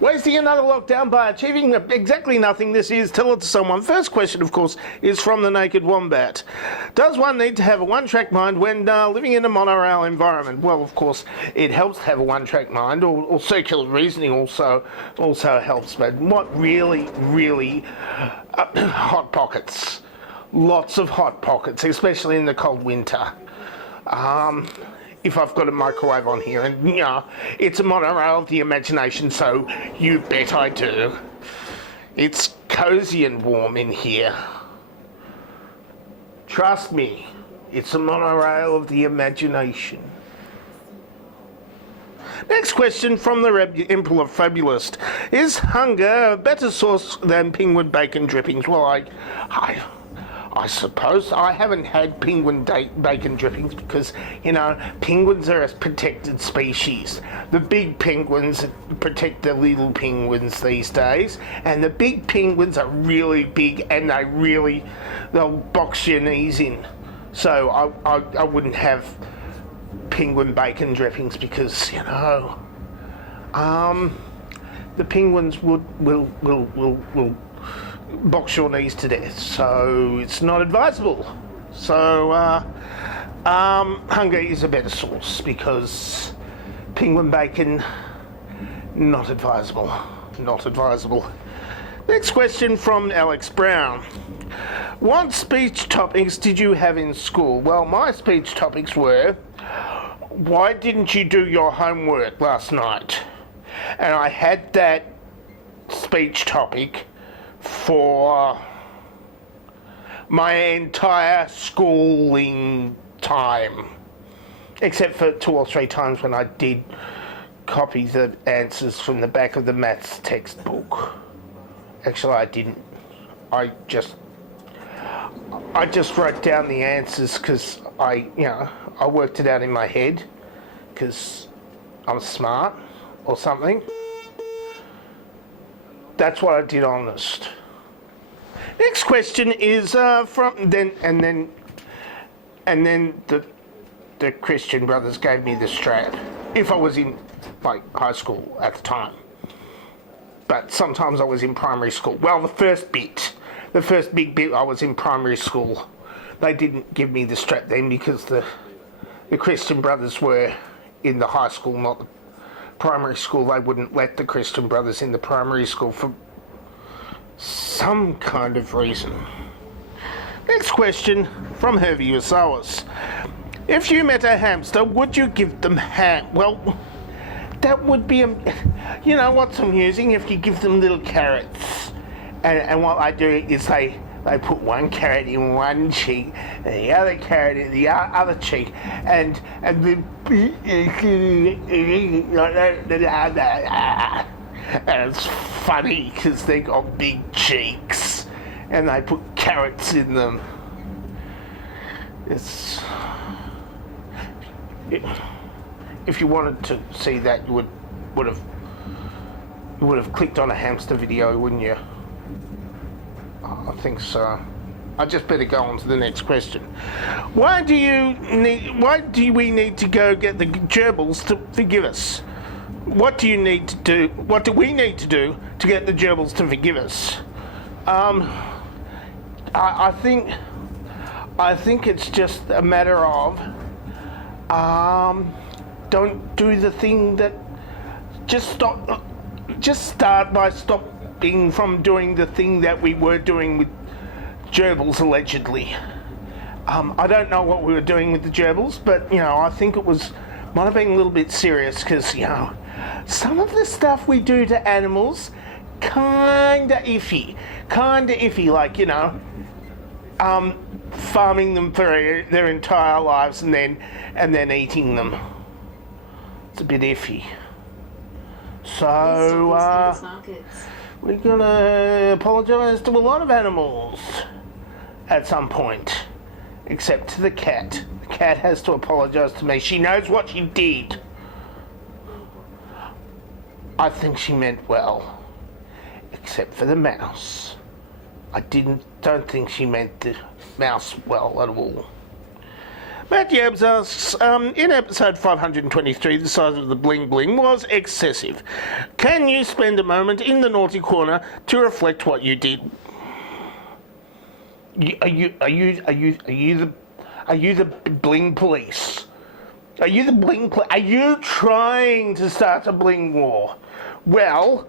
Wasting another lockdown by achieving exactly nothing this is, tell it to someone. First question, of course, is from the Naked Wombat. Does one need to have a one-track mind when living in a monorail environment? Well, of course, it helps to have a one-track mind, or circular reasoning also helps. But what really hot pockets. Lots of hot pockets, especially in the cold winter. If I've got a microwave on here, and it's a monorail of the imagination, so you bet I do. It's cozy and warm in here. Trust me, it's a monorail of the imagination. Next question from the Emperor Fabulist. Is hunger a better source than penguin bacon drippings? Well, I suppose I haven't had penguin bacon drippings because, penguins are a protected species. The big penguins protect the little penguins these days, and the big penguins are really big and they'll box your knees in. So I wouldn't have penguin bacon drippings because, the penguins will box your knees to death, so it's not advisable. So hunger is a better source because penguin bacon, not advisable. Next question from Alex Brown. What speech topics did you have in school? Well, my speech topics were, why didn't you do your homework last night? And I had that speech topic for my entire schooling time, except for 2 or 3 times when I did copy the answers from the back of the maths textbook. Actually, I didn't. I just wrote down the answers because I worked it out in my head because I'm smart or something. That's what I did, honest. Next question is from then the Christian brothers gave me the strap if I was in high school at the time. But sometimes I was in primary school. Well, the first big bit I was in primary school. They didn't give me the strap then because the Christian brothers were in the high school, not the primary school. They wouldn't let the Christian brothers in the primary school for some kind of reason. Next question from Hervey Usawas. If you met a hamster, would you give them ham? Well, that would be, you know what's amusing? If you give them little carrots, and what I do is they put one carrot in one cheek and the other carrot in the other cheek, and it's funny because they got big cheeks and they put carrots in them. If you wanted to see that, you would have clicked on a hamster video, wouldn't you? I think so. I just better go on to the next question. Why do we need to go get the gerbils to forgive us? What do we need to do to get the gerbils to forgive us? I think it's just a matter of don't do the thing that just start by stopping from doing the thing that we were doing with gerbils allegedly. I don't know what we were doing with the gerbils, but I think it might have been a little bit serious because some of the stuff we do to animals kinda iffy, like farming them for their entire lives and then eating them. It's a bit iffy. So we're gonna apologise to a lot of animals at some point, except to the cat. The cat has to apologise to me. She knows what she did. I think she meant well, except for the mouse. I don't think she meant the mouse well at all. Matt Yabs asks, in episode 523, the size of the bling bling was excessive. Can you spend a moment in the naughty corner to reflect what you did? Are you the bling police? Are you the bling police? Are you trying to start a bling war? Well,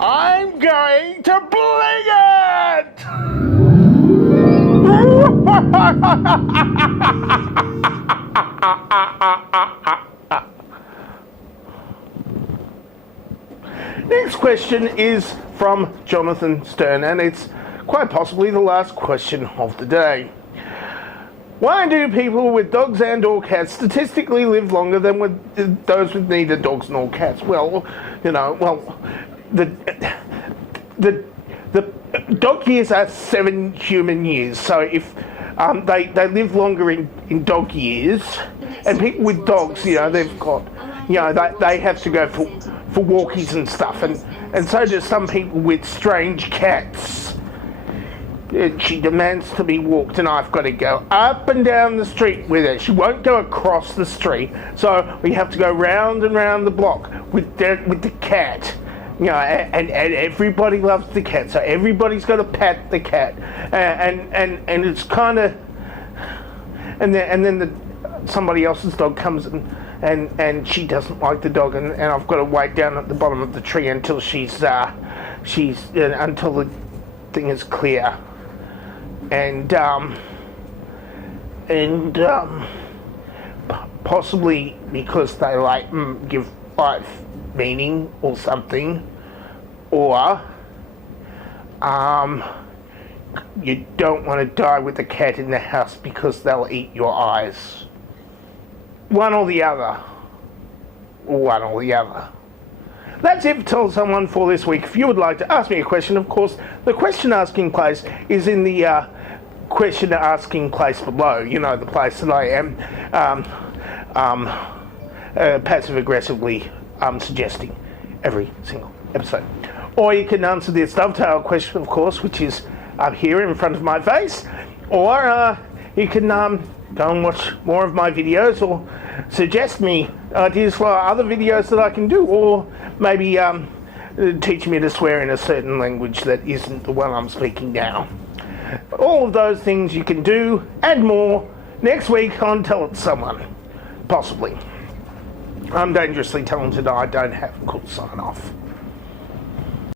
I'm going to bling it! Next question is from Jonathan Stern, and it's quite possibly the last question of the day. Why do people with dogs and or cats statistically live longer than with those with neither dogs nor cats? Well, the dog years are 7 human years, so if they live longer in dog years, and people with dogs, they've got, they have to go for walkies and stuff, and so do some people with strange cats. She demands to be walked, and I've got to go up and down the street with her. She won't go across the street, so we have to go round and round the block with the cat. And everybody loves the cat, so everybody's got to pat the cat, and it's kind of, and then somebody else's dog comes and she doesn't like the dog, and I've got to wait down at the bottom of the tree until until the thing is clear, and possibly because they give life meaning or something, or you don't want to die with the cat in the house because they'll eat your eyes. One or the other. That's it for Tell Someone for this week. If you would like to ask me a question, of course, the question asking place is in the question asking place below. The place that I am passive aggressively suggesting every single episode. Or you can answer this dovetail question, of course, which is up here in front of my face, or you can go and watch more of my videos, or suggest me ideas for other videos that I can do, or maybe teach me to swear in a certain language that isn't the one I'm speaking now. All of those things you can do, and more, next week on Tell It Someone. Possibly. I'm dangerously talented. I don't have a cool sign-off.